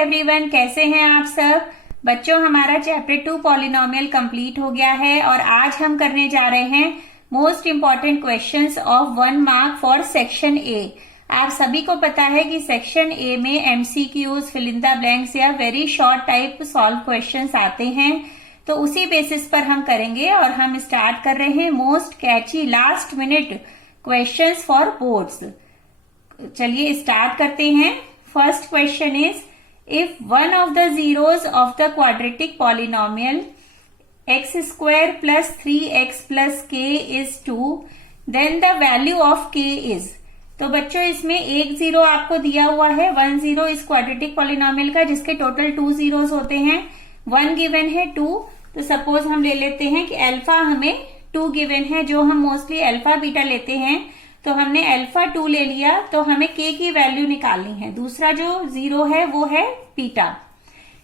Everyone, कैसे हैं आप सब बच्चों। हमारा चैप्टर 2 पॉलिनोमियल कंप्लीट हो गया है और आज हम करने जा रहे हैं most important questions of 1 mark for section A. आप सभी को पता है कि सेक्शन ए में MCQs, fill in the blanks या very short type solve questions आते हैं, तो उसी बेसिस पर हम करेंगे। और हम स्टार्ट कर रहे हैं most catchy last minute questions for boards. चलिए स्टार्ट करते हैं। First question is, if one of the zeros of the quadratic polynomial x square plus 3x plus k is 2, then the value of k is। तो बच्चों इसमें एक zero आपको दिया हुआ है, 1 जीरो इस क्वाड्रेटिक पॉलिनोमियल का, जिसके टोटल 2 जीरोस होते हैं। 1 गिवन है 2, तो सपोज हम ले लेते हैं कि अल्फा हमें 2 गिवन है, जो हम मोस्टली अल्फा बीटा लेते हैं। तो हमने अल्फा 2 ले लिया, तो हमें के की वैल्यू निकालनी है। दूसरा जो जीरो है वो है बीटा,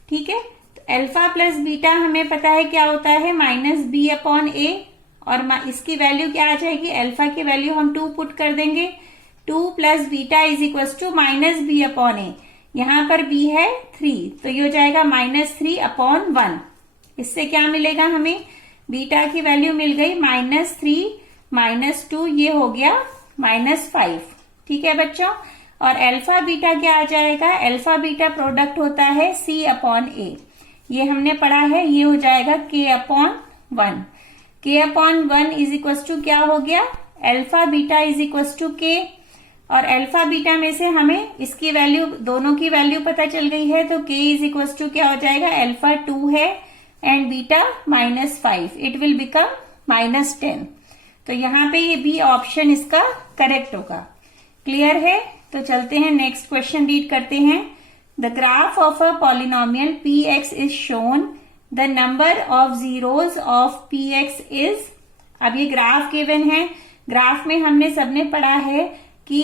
ठीक है। तो अल्फा प्लस बीटा हमें पता है क्या होता है, माइनस बी अपॉन ए, और इसकी वैल्यू क्या आ जाएगी, अल्फा की वैल्यू हम 2 पुट कर देंगे। 2 plus beta is equal to minus B upon A, यहां पर बी है 3, तो ये हो जाएगा -3 अपॉन 1। इससे क्या मिलेगा हमें, बीटा की वैल्यू मिल गई -3 -2, ये हो गया -5, ठीक है बच्चों। और अल्फा बीटा क्या आ जाएगा, अल्फा बीटा प्रोडक्ट होता है c अपॉन ए, ये हमने पढ़ा है, ये हो जाएगा k upon 1। k upon 1 is equal to क्या हो गया, alpha beta is equal to k। और अल्फा बीटा में से हमें इसकी वैल्यू, दोनों की वैल्यू पता चल गई है, तो k इज इक्वल टू क्या हो जाएगा, अल्फा 2 है and beta -5, it will become -10। तो यहाँ पे ये बी ऑप्शन इसका करेक्ट होगा। क्लियर है। तो चलते हैं नेक्स्ट क्वेश्चन रीड करते हैं। The graph of a polynomial P x is shown, the number of zeros of P x is. अब ये ग्राफ गिवन है। ग्राफ में हमने सबने पढ़ा है कि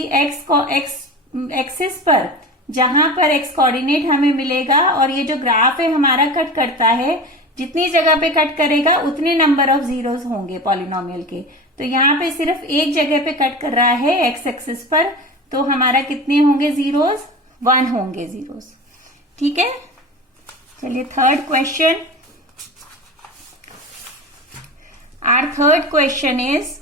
एक्सिस पर जहां पर एक्स कोऑर्डिनेट हमें मिलेगा, और ये जो ग्राफ है हमारा कट करता है, जितनी जगह पे कट करेगा उतने नंबर ऑफ जीरोस होंगे पॉलिनोमियल के। तो यहाँ पे सिर्फ एक जगह पे कट कर रहा है एक्स एक्सिस पर, तो हमारा कितने होंगे जीरोस, 1 होंगे जीरोस, ठीक है। चलिए third question. Our third question is,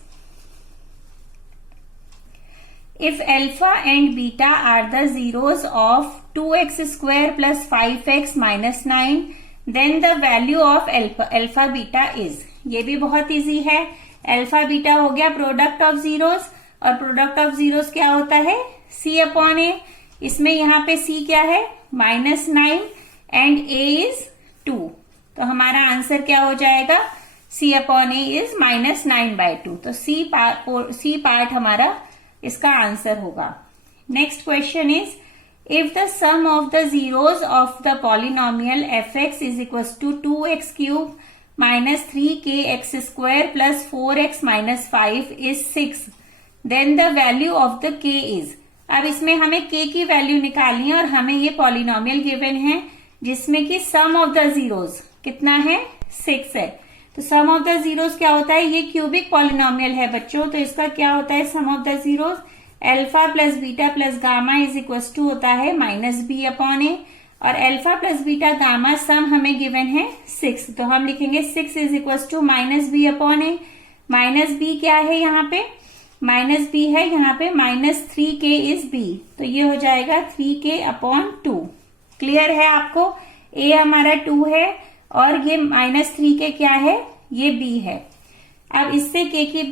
if alpha and beta are the zeros of 2x square plus 5x minus 9, then the value of alpha beta is। ये भी बहुत इजी है। अल्फा बीटा हो गया प्रोडक्ट ऑफ जीरोस, और product of zeros क्या होता है, c अपॉन ए। इसमें यहाँ पे c क्या है, -9 एंड a इज 2, तो हमारा आंसर क्या हो जाएगा, c अपॉन ए इज -9/2। तो c पार्ट हमारा इसका आंसर होगा। Next question is, if the sum of the zeros of the polynomial fx is equal to 2x cube -3kx square plus 4x -5 is 6, then the value of the k is. अब इसमें हमें k की value निकालनी है, और हमें ये polynomial given है जिसमें कि सम ऑफ द जीरोस कितना है, 6 है। तो सम ऑफ द जीरोस क्या होता है, ये क्यूबिक पॉलिनोमियल है बच्चों, तो इसका क्या होता है sum of the zeros, alpha plus beta plus gamma is equal to होता है -b अपॉन ए, और alpha plus beta gamma sum हमें गिवन है 6, तो हम लिखेंगे 6 is equal to -b upon A. -b क्या है, यहाँ पे -b है, यहाँ पे -3k इज b, तो ये हो जाएगा 3k अपॉन 2। क्लियर है आपको। a हमारा 2 है और ये -3k क्या है, ये b है। अब इससे k की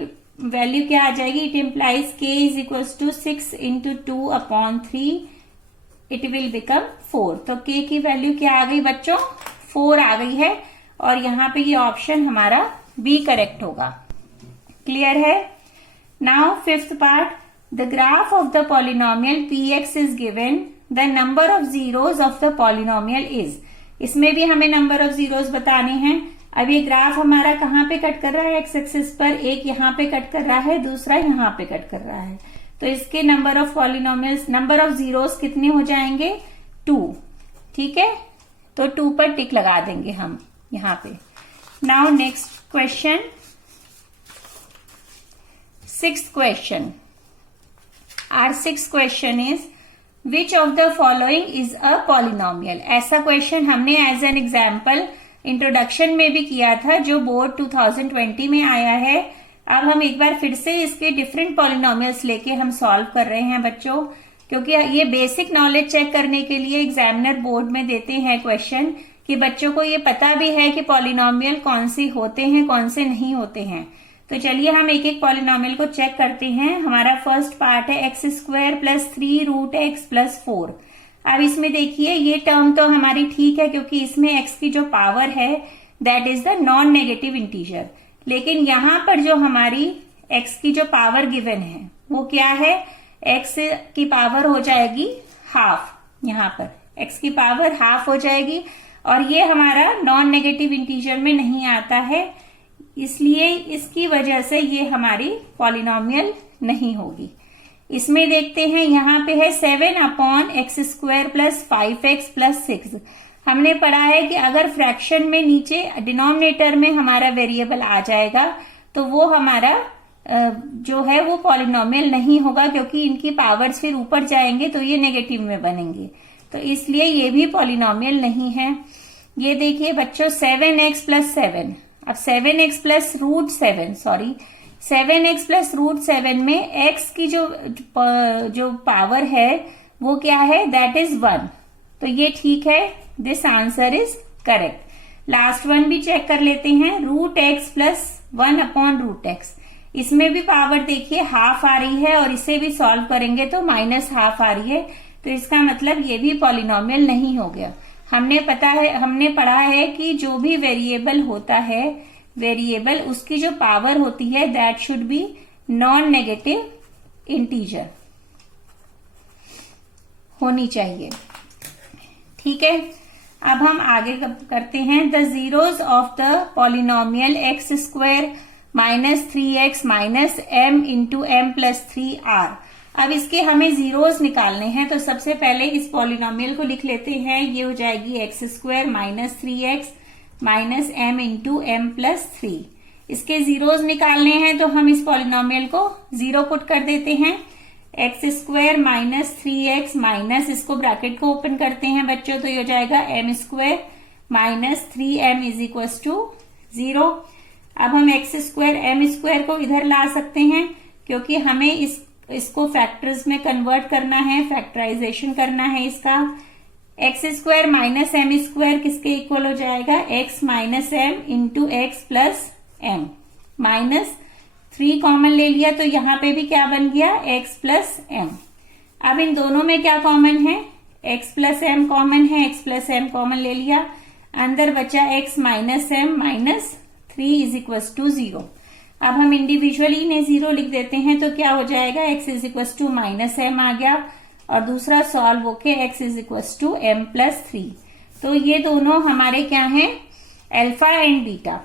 वैल्यू क्या आ जाएगी, it implies k is equal to 6 into 2 upon 3, it will become 4। तो k की वैल्यू क्या आ गई बच्चों, 4 आ गई है, और यहाँ पे ये ऑप्शन हमारा b करेक्ट होगा। क्लियर है। Now fifth part, the graph of the polynomial px is given, the number of zeros of the polynomial is. इसमें भी हमें नंबर ऑफ जीरोस बताने हैं। अब ये ग्राफ हमारा कहाँ पे कट कर रहा है, एक्स एक्सिस पर, एक यहाँ पे कट कर रहा है, दूसरा यहाँ पे कट कर रहा है, तो इसके number of polynomials, number of zeros कितने हो जाएंगे, 2, ठीक है। तो 2 पर टिक लगा देंगे हम यहाँ पे। Now next question, 6th question. Our 6th question is, which of the following is a polynomial. ऐसा क्वेश्चन हमने एज एन एग्जाम्पल इंट्रोडक्शन में भी किया था, जो बोर्ड 2020 में आया है। अब हम एक बार फिर से इसके डिफरेंट पॉलिनोमियल्स लेके हम सॉल्व कर रहे हैं बच्चों, क्योंकि ये बेसिक नॉलेज चेक करने के लिए एग्जामिनर बोर्ड में देते हैं क्वेश्चन, कि बच्चों को ये पता भी है कि पॉलिनोमियल कौन से होते हैं कौन से नहीं होते हैं। तो चलिए हम एक एक पॉलिनोमियल को चेक करते हैं। हमारा फर्स्ट पार्ट है x square plus 3 root x plus 4। अब इसमें देखिए ये टर्म तो हमारी ठीक है, क्योंकि इसमें एक्स की जो पावर है that is the non negative integer. लेकिन यहाँ पर जो हमारी एक्स की जो पावर गिवन है वो क्या है, एक्स की पावर हो जाएगी हाफ। यहाँ पर एक्स की पावर हाफ हो जाएगी, और ये हमारा नॉन नेगेटिव इंटीजर में नहीं आता है, इसलिए इसकी वजह से ये हमारी पॉलिनोमियल नहीं होगी। इसमें देखते हैं, यहाँ पे है 7/x² प्लस 5x प्लस 6। हमने पढ़ा है कि अगर फ्रैक्शन में नीचे डिनोमिनेटर में हमारा वेरिएबल आ जाएगा तो वो हमारा जो है वो पॉलिनोमियल नहीं होगा, क्योंकि इनकी पावर्स फिर ऊपर जाएंगे तो ये नेगेटिव में बनेंगे, तो इसलिए ये भी पॉलिनोमियल नहीं है। ये देखिए बच्चों 7x प्लस 7, अब 7x plus root 7, sorry 7x plus root 7 में x की जो पावर है वो क्या है, दैट इज 1। तो ये ठीक है, this answer is correct. Last one भी चेक कर लेते हैं, रूट एक्स प्लस 1/√x। इसमें भी पावर देखिए हाफ आ रही है, और इसे भी सॉल्व करेंगे तो माइनस हाफ आ रही है, तो इसका मतलब ये भी पॉलिनोमियल नहीं हो गया। हमने पढ़ा है कि जो भी वेरिएबल होता है, वेरिएबल उसकी जो पावर होती है that should be non negative integer होनी चाहिए। ठीक है, अब हम आगे करते हैं। The zeros of the polynomial x² minus 3x minus m into m plus 3 are. अब इसके हमें जीरोस निकालने हैं, तो सबसे पहले इस पॉलिनोमियल को लिख लेते हैं। ये हो जाएगी x² minus 3x minus m into m plus 3। इसके जीरोस निकालने हैं, तो हम इस पॉलिनोमियल को जीरो पुट कर देते हैं। x² माइनस 3x माइनस, इसको ब्रैकेट को ओपन करते हैं बच्चों, तो ये हो जाएगा m² minus 3m is equal to 0। अब हम x² m² को इधर ला सकते हैं, क्योंकि हमें इसको फैक्टर्स में कन्वर्ट करना है, फैक्टराइजेशन करना है इसका। x² माइनस m² किसके इक्वल हो जाएगा, x minus m into x plus m। Minus 3 common ले लिया, तो यहाँ पे भी क्या बन गया, x प्लस m। अब इन दोनों में क्या कॉमन है, x प्लस m कॉमन है, x प्लस m कॉमन ले लिया, अंदर बचा x minus m minus 3 is equal to 0। अब हम इंडिविजुअली इन्हें 0 लिख देते हैं, तो क्या हो जाएगा, x is equal to minus m आ गया, और दूसरा सॉल्व होके x is equal to m plus 3। तो ये दोनों हमारे क्या हैं, alpha and beta.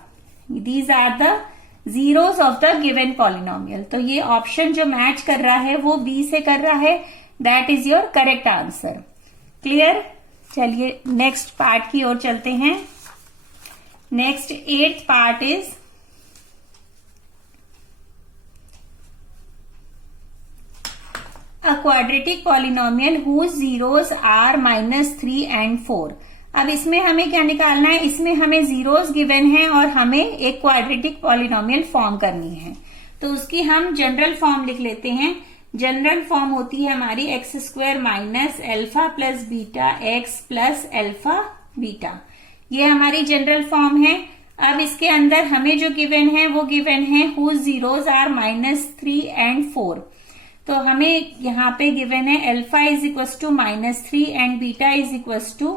These are the zeros of the given polynomial. तो ये ऑप्शन जो मैच कर रहा है वो बी से कर रहा है, that is your correct answer. Clear. चलिए नेक्स्ट पार्ट की ओर चलते हैं। Next 8th part is a quadratic polynomial whose zeros are -3 and 4। अब इसमें हमें क्या निकालना है, इसमें हमें जीरोस गिवन है और हमें एक क्वाड्रेटिक पॉलिनोमियल फॉर्म करनी है। तो उसकी हम जनरल फॉर्म लिख लेते हैं। जनरल फॉर्म होती है हमारी x² minus alpha plus beta x plus alpha beta. ये हमारी जनरल फॉर्म है। अब इसके अंदर हमें जो गिवन है वो गिवन है whose zeros are -3 and 4। तो हमें यहाँ पे गिवन है alpha is equal to -3 and beta is equal to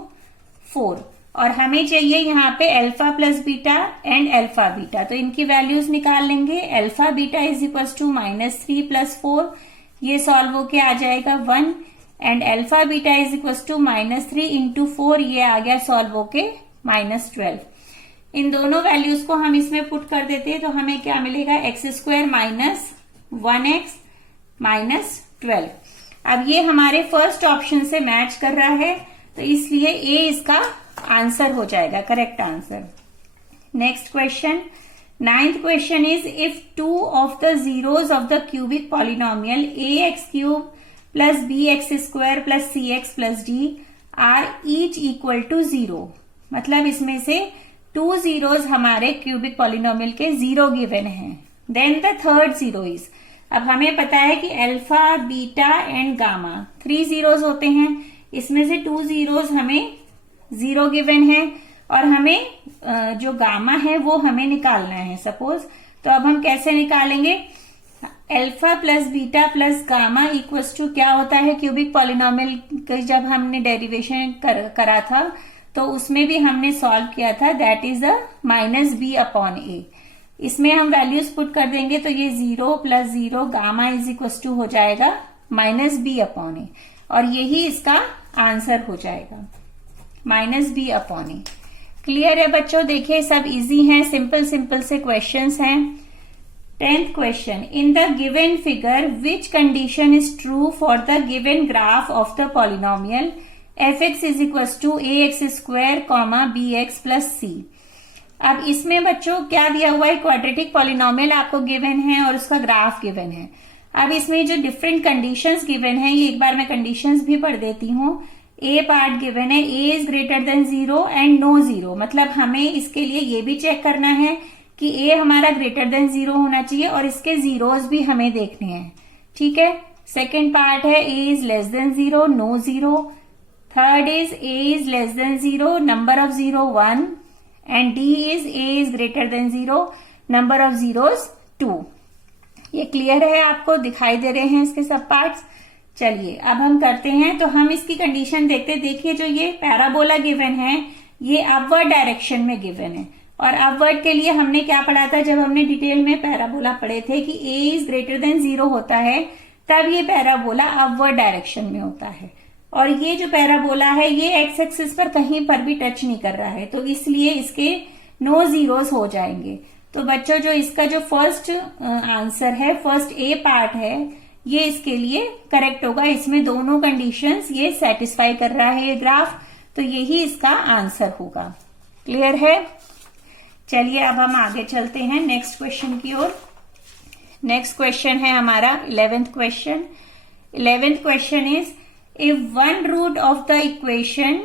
4, और हमें चाहिए यहाँ पे alpha plus beta and alpha beta. तो इनकी वैल्यूज निकाल लेंगे। Alpha beta is equal to -3 plus 4, ये सॉल्व होके आ जाएगा 1, and alpha beta is equal to -3 into 4, ये आ गया सॉल्व होके -12। इन दोनों वैल्यूज को हम इसमें पुट कर देते हैं, तो हमें क्या मिलेगा, x² माइनस 1x माइनस 12। अब ये हमारे फर्स्ट ऑप्शन से मैच कर रहा है, तो इसलिए ए इसका आंसर हो जाएगा, correct answer. Next question, 9th question is if 2 of the zeros of the cubic polynomial ax³ plus B X square plus C X plus D are each equal to 0। मतलब इसमें से 2 जीरोज हमारे cubic polynomial के 0 given है। Then the third zero is, अब हमें पता है कि alpha beta and gamma 3 zeros होते हैं, इसमें से 2 जीरोज हमें 0 गिवन है और हमें जो गामा है वो हमें निकालना है सपोज। तो अब हम कैसे निकालेंगे, alpha plus beta plus gamma equals to क्या होता है, क्यूबिक पॉलिनोमियल का जब हमने डेरिवेशन करा था तो उसमें भी हमने सॉल्व किया था, that is the minus B upon a. इसमें हम वैल्यूज पुट कर देंगे तो ये 0 plus 0 gamma is equals to हो जाएगा माइनस बी अपॉन ए, और यही इसका आंसर हो जाएगा माइनस बी अपॉन ए। क्लियर है बच्चों, देखिए सब इजी हैं, सिंपल सिंपल से क्वेश्चंस हैं। 10th question, in the given figure which condition is true for the given graph of the polynomial f x is equal to a x square comma b x plus c. अब इसमें बच्चों क्या दिया हुआ है, quadratic polynomial आपको given है और उसका ग्राफ गिवन है। अब इसमें जो डिफरेंट कंडीशंस गिवन है, ये एक बार मैं कंडीशंस भी पढ़ देती हूँ। ए पार्ट गिवन है, a is greater than 0 and no 0, मतलब हमें इसके लिए ये भी चेक करना है कि ए हमारा ग्रेटर देन 0 होना चाहिए और इसके जीरोज भी हमें देखने हैं। ठीक है, सेकेंड पार्ट है a is less than 0, no 0। Third is a is less than 0, number of 0 1, and d is a is greater than 0, number of zeros 2। ये क्लियर है, आपको दिखाई दे रहे हैं इसके सब पार्ट्स। चलिए अब हम करते हैं, तो हम इसकी कंडीशन देखते हैं। देखिए जो ये पैराबोला गिवन है ये अपवर्ड डायरेक्शन में गिवन है, और अपवर्ड के लिए हमने क्या पढ़ा था जब हमने डिटेल में पैराबोला पढ़े थे कि ए इज ग्रेटर देन 0 होता है, तब ये पैराबोला अपवर्ड डायरेक्शन में होता है। और ये जो पैराबोला है ये एक्स एक्सिस पर कहीं पर भी टच नहीं कर रहा है, तो इसलिए इसके नो जीरोस हो जाएंगे। तो बच्चों जो इसका जो फर्स्ट आंसर है, फर्स्ट ए पार्ट है, ये इसके लिए करेक्ट होगा। इसमें दोनों कंडीशंस ये सेटिस्फाई कर रहा है ये ग्राफ, तो यही इसका आंसर होगा। क्लियर है, चलिए अब हम आगे चलते हैं नेक्स्ट क्वेश्चन की ओर। नेक्स्ट क्वेश्चन है हमारा 11th question. 11th question is, if one root of the equation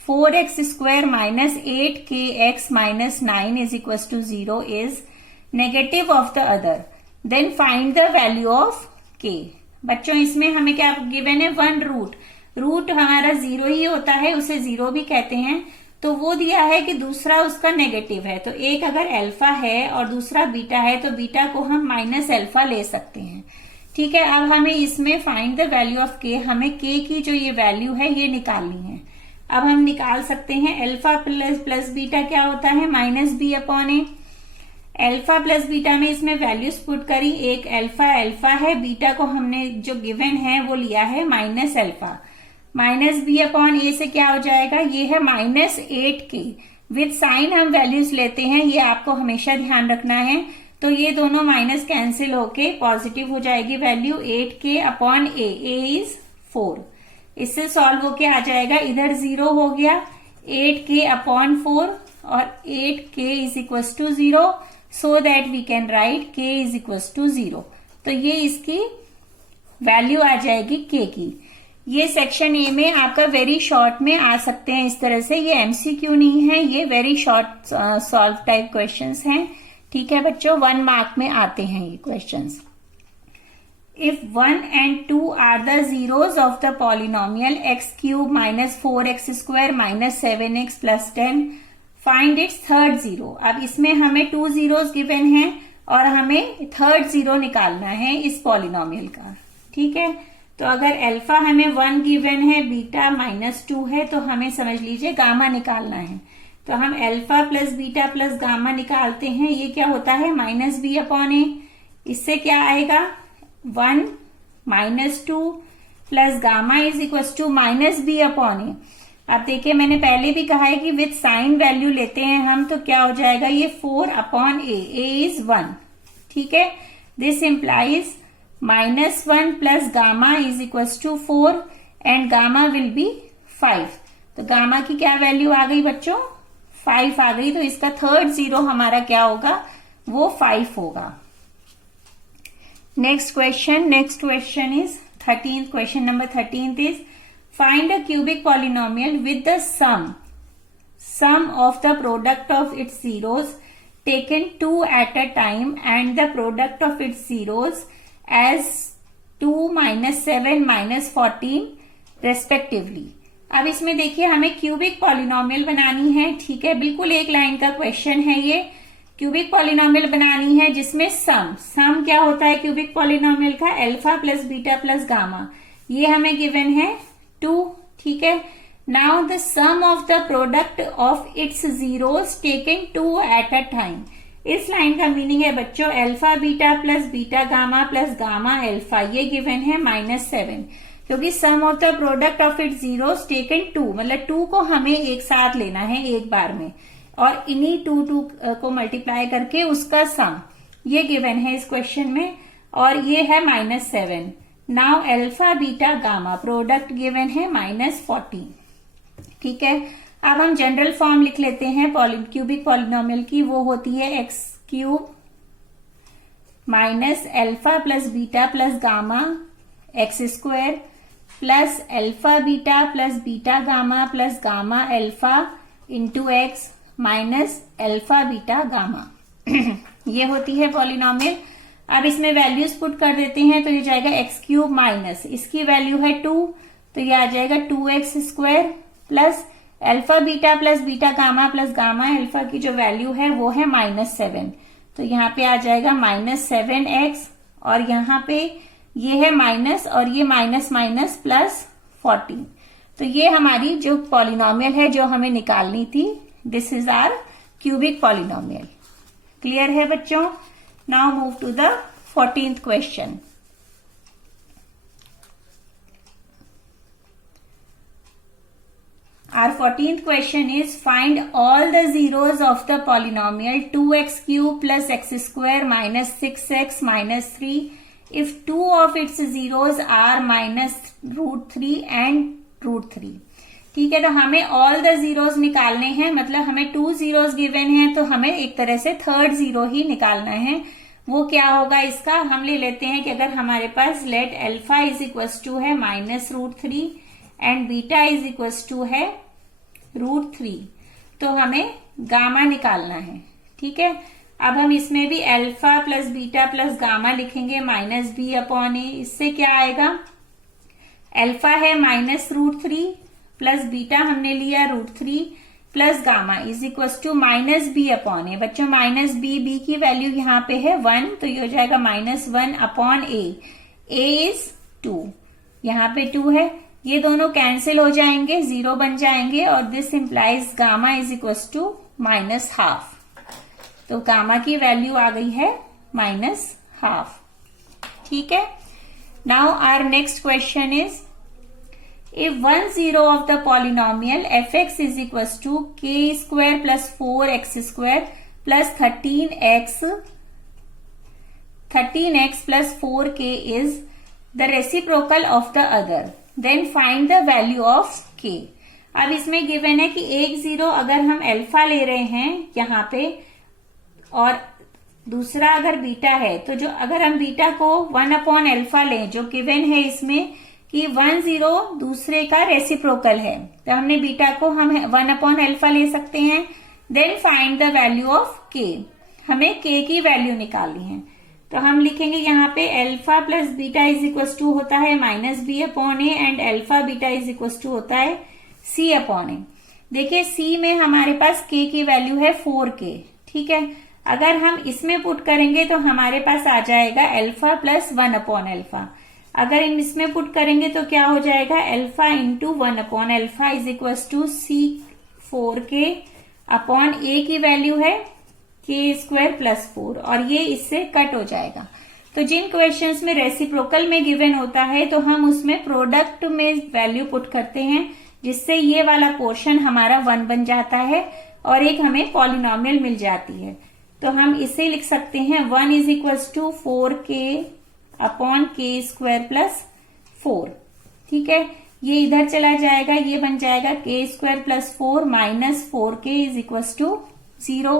4x square minus 8kx minus 9 is equal to 0 is negative of the other, then find the value of k। बच्चों इसमें हमें क्या given है, one root हमारा 0 ही होता है, उसे 0 भी कहते हैं। तो वो दिया है कि दूसरा उसका नेगेटिव है, तो एक अगर अल्फा है और दूसरा बीटा है तो बीटा को हम माइनस अल्फा ले सकते हैं। ठीक है, अब हमें इसमें find the value of k, हमें k की जो ये वैल्यू है ये निकालनी है। अब हम निकाल सकते हैं, अल्फा प्लस बीटा क्या होता है, माइनस बी अपॉन ए। अल्फा प्लस बीटा में इसमें वैल्यूज पुट करी, एक अल्फा है, बीटा को हमने जो गिवन है वो लिया है minus alpha. Minus B upon a से क्या हो जाएगा, ये है माइनस 8k। विद साइन हम वैल्यूज लेते हैं, ये आपको हमेशा ध्यान रखना है। तो ये दोनों माइनस कैंसिल होके पॉजिटिव हो जाएगी value 8k upon A is 4। इससे सॉल्व होके आ जाएगा, इधर 0 हो गया, 8k अपॉन 4 और 8k is equal to 0, so that we can write k is equal to 0। तो ये इसकी वैल्यू आ जाएगी k की। ये सेक्शन ए में आपका वेरी शॉर्ट में आ सकते हैं इस तरह से, ये एमसीक्यू नहीं है, ये very short solve type questions हैं। ठीक है बच्चों, 1 मार्क में आते हैं ये questions. If 1 and 2 are the zeros of the polynomial X cube minus 4x square minus 7x plus 10, find its third zero. अब इसमें हमें 2 जीरोज गिवन है और हमें थर्ड जीरो निकालना है इस पॉलिनोमियल का। ठीक है, तो अगर अल्फा हमें 1 गिवन है, बीटा -2 है, तो हमें समझ लीजिए गामा निकालना है। तो हम alpha plus beta plus gamma निकालते हैं, ये क्या होता है माइनस बी अपॉन ए। इससे क्या आएगा 1 -2 plus gamma is equal to minus B upon a. अब देखिए मैंने पहले भी कहा है कि विद साइन वैल्यू लेते हैं हम, तो क्या हो जाएगा ये 4 अपॉन ए इज 1। ठीक है, this implies -1 plus gamma is equal to 4 and gamma will be 5। तो गामा की क्या वैल्यू आ गई बच्चों, 5 आ गई। तो इसका थर्ड जीरो हमारा क्या होगा, वो 5 होगा। Next question is 13th question number 13th is find a cubic polynomial with the sum of the product of its zeros taken 2 at a time and the product of its zeros as 2 minus 7 minus 14 respectively। अब इसमें देखिए हमें cubic polynomial बनानी है, ठीक है, बिल्कुल एक लाइन का क्वेश्चन है ये। क्यूबिक पॉलिनोमियल बनानी है जिसमें सम क्या होता है क्यूबिक पॉलिनोमियल का, alpha plus beta plus gamma, ये हमें गिवन है 2, ठीक है। Now the sum of the product of its zeros taken 2 at a time. इस लाइन का मीनिंग है बच्चों alpha beta plus beta gamma plus gamma alpha, ये गिवन है -7, क्योंकि sum of the product of its zeros taken 2, मतलब 2 को हमें एक साथ लेना है एक बार में, और इन्हीं 2 को मल्टीप्लाई करके उसका सम, ये गिवन है इस क्वेश्चन में, और ये है -7। Now alpha beta gamma product given है -14, ठीक है। अब हम जनरल फॉर्म लिख लेते हैं क्यूबिक पॉलिनोमियल की, वो होती है x cube minus alpha plus beta plus gamma x square plus alpha beta plus beta gamma plus gamma alpha into x minus alpha beta gamma ये होती है पॉलिनोमियल। अब इसमें वैल्यूज पुट कर देते हैं तो ये जाएगा एक्स क्यूब माइनस, इसकी वैल्यू है 2 तो ये आ जाएगा 2x square plus alpha beta plus beta gamma plus gamma alpha की जो वैल्यू है वो है -7, तो यहाँ पे आ जाएगा -7x, और यहाँ पे ये है माइनस और ये माइनस माइनस प्लस 14, तो ये हमारी जो पॉलिनोमियल है जो हमें निकालनी थी, this is our cubic polynomial. Clear है बच्चों? Now move to the 14th question. Our 14th question is find all the zeros of the polynomial 2x cube plus x square minus 6x minus 3 if 2 of its zeros are minus √3 and √3। ठीक है, तो हमें all the zeros निकालने हैं, मतलब हमें 2 zeros given है तो हमें एक तरह से थर्ड जीरो ही निकालना है। वो क्या होगा इसका, हम ले लेते हैं कि अगर हमारे पास let alpha is equals to है -√3 and beta is equals to है √3, तो हमें गामा निकालना है, ठीक है। अब हम इसमें भी alpha plus beta plus gamma लिखेंगे -b/a, इससे क्या आएगा, अल्फा है -√3 प्लस बीटा हमने लिया √3 plus gamma is equal to -b/a। बच्चों -b की वैल्यू यहाँ पे है 1, तो ये हो जाएगा -1/a, a इज 2, यहाँ पे 2 है, ये दोनों कैंसिल हो जाएंगे, 0 बन जाएंगे, और this implies gamma is equal to -12, तो गामा की वैल्यू आ गई है -12, ठीक है। Now our next question is if one zero of the polynomial fx is equals to k square plus 4x square plus 13x plus 4k is the reciprocal of the other, then find the value of k। अब इसमें given है कि एक zero अगर हम alpha ले रहे हैं यहाँ पे और दूसरा अगर बीटा है, तो जो अगर हम बीटा को 1/अल्फा लें, जो गिवन है इसमें कि 1 0 दूसरे का रेसिप्रोकल है, तो हमने बीटा को हम 1/अल्फा ले सकते हैं। Then find the value of K, हमें के की वैल्यू निकालनी है, तो हम लिखेंगे यहाँ पे alpha plus beta is equal to होता है -b/a and alpha beta is equal to होता है c/a। देखिए c में हमारे पास k की वैल्यू है 4k, ठीक है। अगर हम इसमें पुट करेंगे तो हमारे पास आ जाएगा अल्फा प्लस 1/अल्फा, अगर इसमें पुट करेंगे तो क्या हो जाएगा, अल्फा इंटू 1/अल्फा is equal to c/4k upon a की वैल्यू है k² प्लस 4, और ये इससे कट हो जाएगा। तो जिन क्वेश्चंस में रेसिप्रोकल में गिवन होता है तो हम उसमें प्रोडक्ट में वैल्यू पुट करते हैं, जिससे ये वाला पोर्शन हमारा 1 बन जाता है और एक हमें पॉलिनोमियल मिल जाती है। तो हम इसे लिख सकते हैं 1 is equal to 4k upon k² plus 4, ठीक है। ये इधर चला जाएगा, ये बन जाएगा k² plus 4 minus 4k is equal to 0।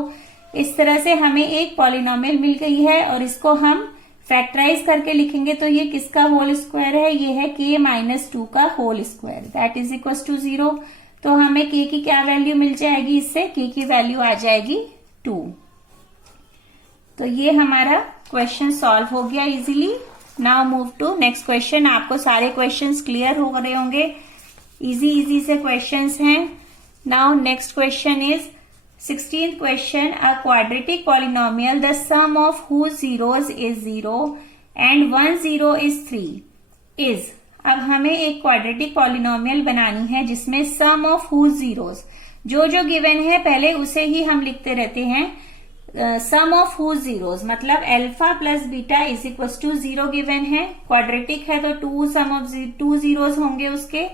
इस तरह से हमें एक पॉलिनोमियल मिल गई है और इसको हम फैक्टराइज करके लिखेंगे तो ये किसका होल स्क्वायर है, ये है k माइनस 2 का whole square, that is equal to 0। तो हमें k की क्या वैल्यू मिल जाएगी, इससे k की वैल्यू आ जाएगी 2। तो ये हमारा क्वेश्चन सॉल्व हो गया easily. Now move to next question. आपको सारे क्वेश्चंस क्लियर हो रहे होंगे, इजी से क्वेश्चंस हैं। Now next question is 16th question, a quadratic polynomial the sum of whose zeros is 0 and 1 0 is 3 is। अब हमें एक क्वाड्रेटिक पॉलिनोमियल बनानी है जिसमें सम ऑफ whose zeros, जो गिवन है पहले उसे ही हम लिखते रहते हैं। सम ऑफ whose zeros मतलब alpha plus beta is equal to 0 given है, क्वाड्रेटिक है तो 2 सम ऑफ 2 जीरोस होंगे उसके,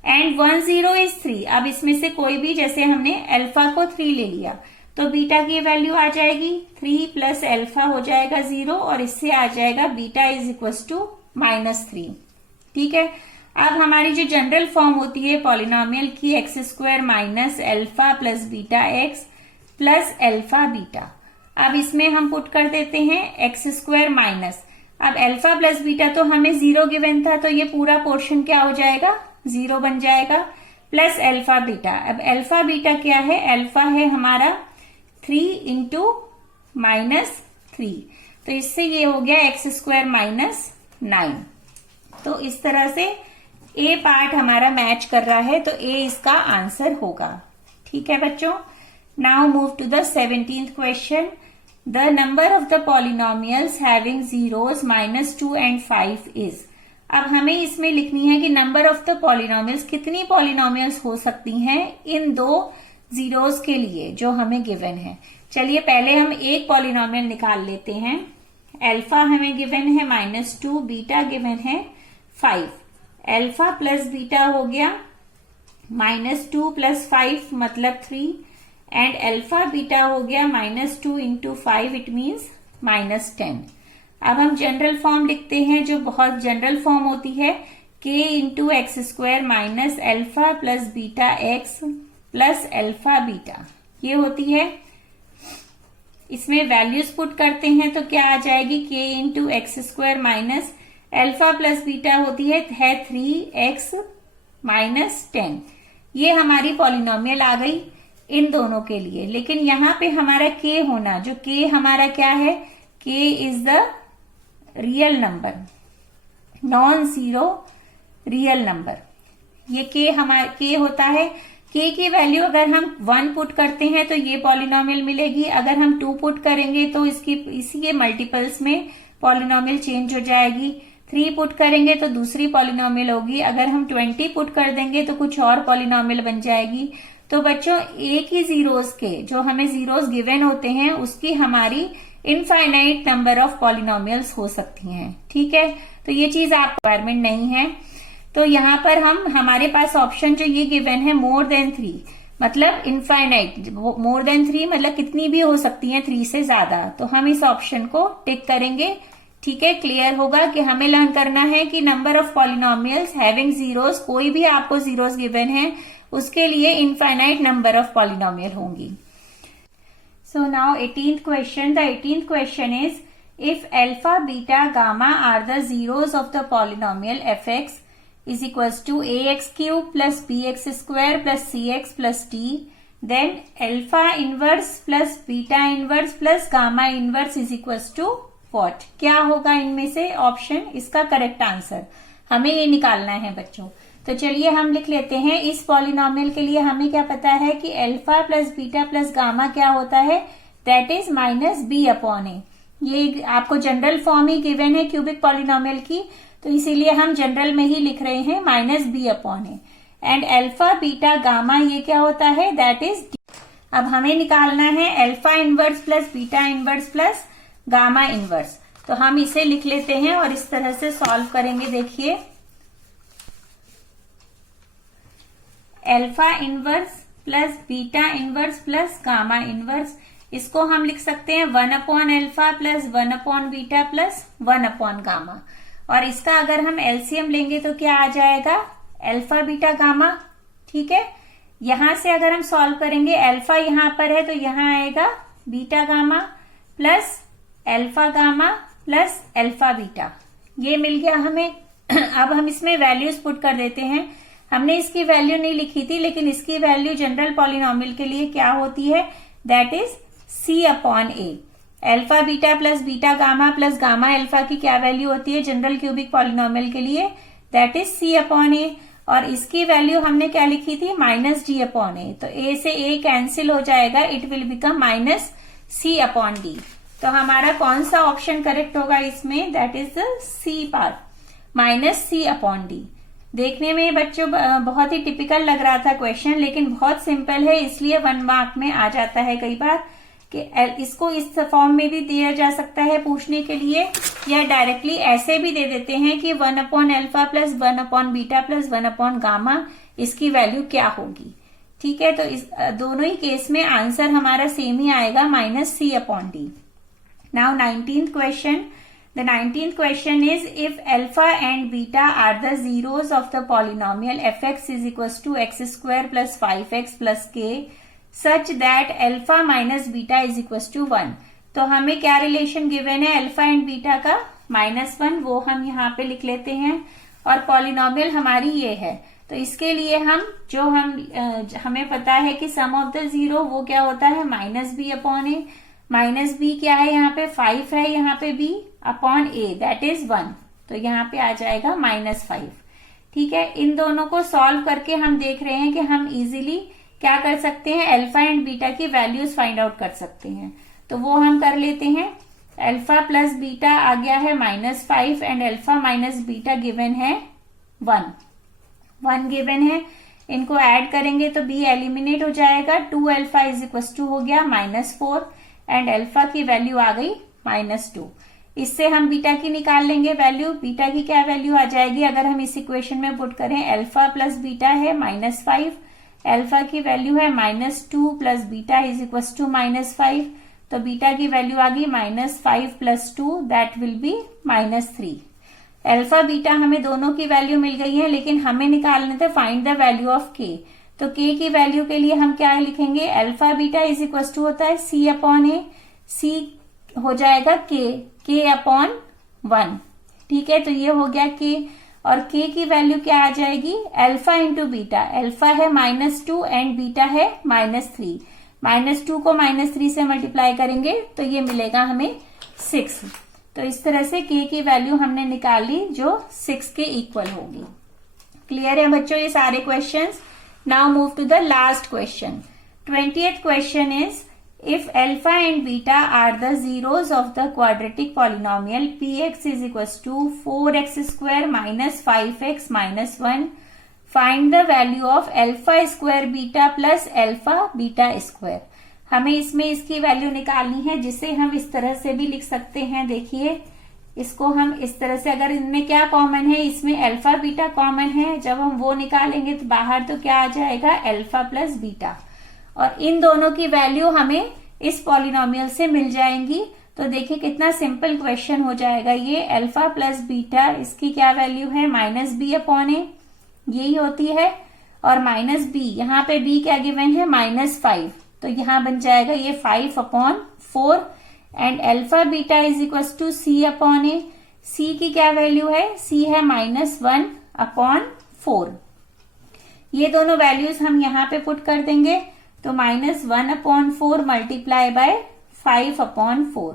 एंड 1 0 इज 3। अब इसमें से कोई भी, जैसे हमने अल्फा को 3 ले लिया तो बीटा की वैल्यू आ जाएगी 3 प्लस अल्फा हो जाएगा 0 और इससे आ जाएगा बीटा इज इक्वल टू -3। ठीक है। अब हमारी जो जनरल फॉर्म होती है पॉलिनोमियल की, x square minus alpha plus beta x plus alpha beta. अब इसमें हम पुट कर देते हैं एक्स स्क्वायर माइनस, अब अल्फा प्लस बीटा तो हमें 0 गिवन था तो ये पूरा पोर्शन क्या हो जाएगा, 0 बन जाएगा, प्लस अल्फा बीटा। अब अल्फा बीटा क्या है, अल्फा है हमारा 3 इंटू -3, तो इससे ये हो गया एक्स स्क्वायर माइनस 9। तो इस तरह से ए पार्ट हमारा मैच कर रहा है, तो ए इसका आंसर होगा। ठीक है बच्चों। Now move to the 17th question. The number of the polynomials having zeros -2 and 5 is. अब हमें इसमें लिखनी है कि नंबर ऑफ द पॉलिनोमियल्स, कितनी पॉलिनोमियल्स हो सकती हैं इन 2 जीरोस के लिए जो हमें गिवन है। चलिए पहले हम एक पॉलिनोमियल निकाल लेते हैं। अल्फा हमें गिवन है -2, बीटा गिवन है 5। अल्फा प्लस बीटा हो गया -2 प्लस 5 मतलब 3, एंड अल्फा बीटा हो गया -2 इंटू 5 इट मीन्स -10। अब हम जनरल फॉर्म लिखते हैं, जो बहुत जनरल फॉर्म होती है, k into x square minus alpha plus beta x plus alpha beta, ये होती है। इसमें वैल्यूज पुट करते हैं तो क्या आ जाएगी, k into x square minus alpha plus beta होती है 3x माइनस 10। ये हमारी पॉलिनोमियल आ गई इन दोनों के लिए। लेकिन यहाँ पे हमारा k होना, जो k हमारा क्या है, k is the real number, non zero real number. ये k होता है। k की वैल्यू अगर हम 1 पुट करते हैं तो ये पॉलिनोमियल मिलेगी, अगर हम 2 पुट करेंगे तो इसी के मल्टीपल्स में पॉलिनोमियल चेंज हो जाएगी। 3 पुट करेंगे तो दूसरी पॉलिनोमियल होगी, अगर हम 20 पुट कर देंगे तो कुछ और पॉलिनोमियल बन जाएगी। तो बच्चों एक ही जीरोस के, जो हमें जीरोस गिवन होते हैं, उसकी हमारी इनफाइनाइट नंबर ऑफ पॉलिनोमियल्स हो सकती हैं। ठीक है, तो ये चीज आप रिक्वायरमेंट नहीं है। तो यहाँ पर हमारे पास ऑप्शन जो ये गिवन है मोर देन 3 मतलब इनफाइनाइट, मोर देन 3 मतलब कितनी भी हो सकती है 3 से ज्यादा, तो हम इस ऑप्शन को टिक करेंगे। ठीक है, क्लियर होगा कि हमें लर्न करना है कि number of polynomials having zeros, कोई भी आपको जीरोस गिवन है उसके लिए इनफाइनाइट नंबर ऑफ पॉलिनोमियल होंगी। So now 18th question. The 18th question is, if alpha, beta, gamma are the zeros of the polynomial fx is equals to ax cube plus bx square plus cx plus d, then alpha inverse plus beta inverse plus gamma inverse is equals to what? क्या होगा इनमें से option, इसका correct answer हमें ये निकालना है बच्चों। तो चलिए हम लिख लेते हैं। इस पॉलिनोमियल के लिए हमें क्या पता है कि alpha plus beta plus gamma क्या होता है, दैट इज -b/a। ये आपको जनरल फॉर्म ही गिवन है क्यूबिक पॉलिनोमियल की, तो इसीलिए हम जनरल में ही लिख रहे हैं -b/a। And alpha beta gamma ये क्या होता है, दैट इज d। अब हमें निकालना है alpha inverse plus beta inverse plus gamma inverse, तो हम इसे लिख लेते हैं और इस तरह से सॉल्व करेंगे। देखिए, alpha inverse plus beta inverse plus gamma inverse, इसको हम लिख सकते हैं 1/अल्फा प्लस 1/बीटा प्लस 1/गामा। और इसका अगर हम एलसीएम लेंगे तो क्या आ जाएगा, अल्फा बीटा गामा। ठीक है, यहां से अगर हम सॉल्व करेंगे, अल्फा यहां पर है तो यहां आएगा beta gamma plus alpha gamma plus alpha beta, ये मिल गया हमें। अब हम इसमें वैल्यूज पुट कर देते हैं। हमने इसकी वैल्यू नहीं लिखी थी, लेकिन इसकी वैल्यू जनरल पॉलिनोमियल के लिए क्या होती है, that is c upon a। Alpha beta plus beta gamma plus gamma alpha की क्या वैल्यू होती है जनरल क्यूबिक पॉलिनोमियल के लिए, that is c upon a। और इसकी वैल्यू हमने क्या लिखी थी, माइनस d अपॉन a। तो a से a कैंसिल हो जाएगा, it will become minus c upon d। तो हमारा कौन सा ऑप्शन करेक्ट होगा इसमें, that is C part, minus c upon d। देखने में बच्चों बहुत ही टिपिकल लग रहा था क्वेश्चन, लेकिन बहुत सिंपल है, इसलिए 1 मार्क में आ जाता है कई बार कि इसको इस फॉर्म में भी दिया जा सकता है पूछने के लिए, या डायरेक्टली ऐसे भी दे देते हैं कि 1 upon alpha plus 1 upon beta plus 1 upon gamma, इसकी वैल्यू क्या होगी। ठीक है, तो इस दोनों ही केस में आंसर हमारा सेम ही आएगा, minus c upon d। Now 19th question. The 19th question is, if alpha and beta are the zeros of the polynomial fx is equals to x square plus 5x plus k such that alpha minus beta is equals to 1। तो हमें क्या relation given है alpha and beta का, -1, वो हम यहाँ पे लिख लेते हैं। और पॉलिनोमियल हमारी ये है, तो इसके लिए हमें पता है कि सम ऑफ द जीरो वो क्या होता है, माइनस बी अपॉन ए। माइनस बी क्या है, यहाँ पे 5 है, यहाँ पे b upon a, that is 1। तो यहाँ पे आ जाएगा -5। ठीक है, इन दोनों को सॉल्व करके हम देख रहे हैं कि हम इजीली क्या कर सकते हैं, अल्फा एंड बीटा की वैल्यूज फाइंड आउट कर सकते हैं। तो वो हम कर लेते हैं। अल्फा प्लस बीटा आ गया है -5 and alpha minus beta given है 1 गिवन है। इनको ऐड करेंगे तो b एलिमिनेट हो जाएगा, 2 अल्फा इज इक्वल टू हो गया -4 एंड अल्फा की वैल्यू आ गई -2। इससे हम बीटा की निकाल लेंगे वैल्यू। बीटा की क्या वैल्यू आ जाएगी, अगर हम इस इक्वेशन में पुट करें, अल्फा प्लस बीटा है -5, अल्फा की वैल्यू है -2 plus beta is equal to -5, तो बीटा की वैल्यू आ गई -5 plus 2, that will be -3। Alpha beta हमें दोनों की वैल्यू मिल गई है, लेकिन हमें निकालने थे फाइंड द वैल्यू ऑफ के। तो k की वैल्यू के लिए हम क्या लिखेंगे, alpha beta is equal to होता है c अपॉन ए, c हो जाएगा k अपॉन 1। ठीक है, तो ये हो गया k, और k की वैल्यू क्या आ जाएगी, अल्फा इंटू बीटा। अल्फा है -2 एंड बीटा है -3। -2 को -3 से मल्टीप्लाई करेंगे तो ये मिलेगा हमें 6। तो इस तरह से k की वैल्यू हमने निकाल ली जो 6 के इक्वल होगी। क्लियर है बच्चों ये सारे questions. Now move to the last question. 20th question is, if alpha and beta are the zeros of the quadratic polynomial px is equals to 4x square minus 5x minus 1, find the value of alpha square beta plus alpha beta square। हमें इसमें इसकी value निकालनी है, जिसे हम इस तरह से भी लिख सकते हैं। देखिए, इसको हम इस तरह से, अगर इनमें क्या कॉमन है, इसमें अल्फा बीटा कॉमन है, जब हम वो निकालेंगे तो बाहर तो क्या आ जाएगा, अल्फा प्लस बीटा, और इन दोनों की वैल्यू हमें इस पॉलिनोमियल से मिल जाएंगी। तो देखिए कितना सिंपल क्वेश्चन हो जाएगा ये। अल्फा प्लस बीटा, इसकी क्या वैल्यू है, -b अपॉन ए, यही होती है, और -b, यहाँ पे b क्या गिवन है, -5, तो यहाँ बन जाएगा ये 5 upon 4 and alpha beta is equal to c upon A. c की क्या वैल्यू है, c है -1 अपॉन 4। ये दोनों वैल्यूज हम यहाँ पे पुट कर देंगे, तो -1 अपॉन 4 मल्टीप्लाई बाय 5 अपॉन 4,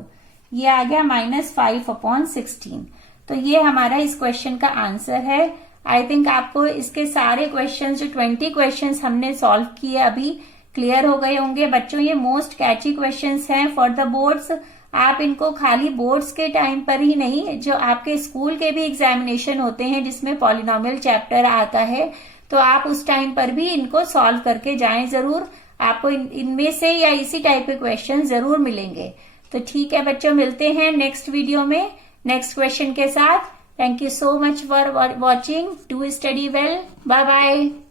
ये आ गया -5 अपॉन 16। तो ये हमारा इस क्वेश्चन का आंसर है। आई थिंक आपको इसके सारे क्वेश्चंस, जो 20 क्वेश्चंस हमने सॉल्व किए अभी, क्लियर हो गए होंगे बच्चों। ये मोस्ट कैची क्वेश्चंस हैं फॉर द बोर्ड्स। आप इनको खाली बोर्ड्स के टाइम पर ही नहीं, जो आपके स्कूल के भी एग्जामिनेशन होते हैं जिसमें पॉलिनोमियल चैप्टर आता है, तो आप उस टाइम पर भी इनको सॉल्व करके जाएं जरूर। आपको इनमें से या इसी टाइप के क्वेश्चन जरूर मिलेंगे। तो ठीक है बच्चों, मिलते हैं नेक्स्ट वीडियो में नेक्स्ट क्वेश्चन के साथ। Thank you so much for watching. Do study well. Bye bye.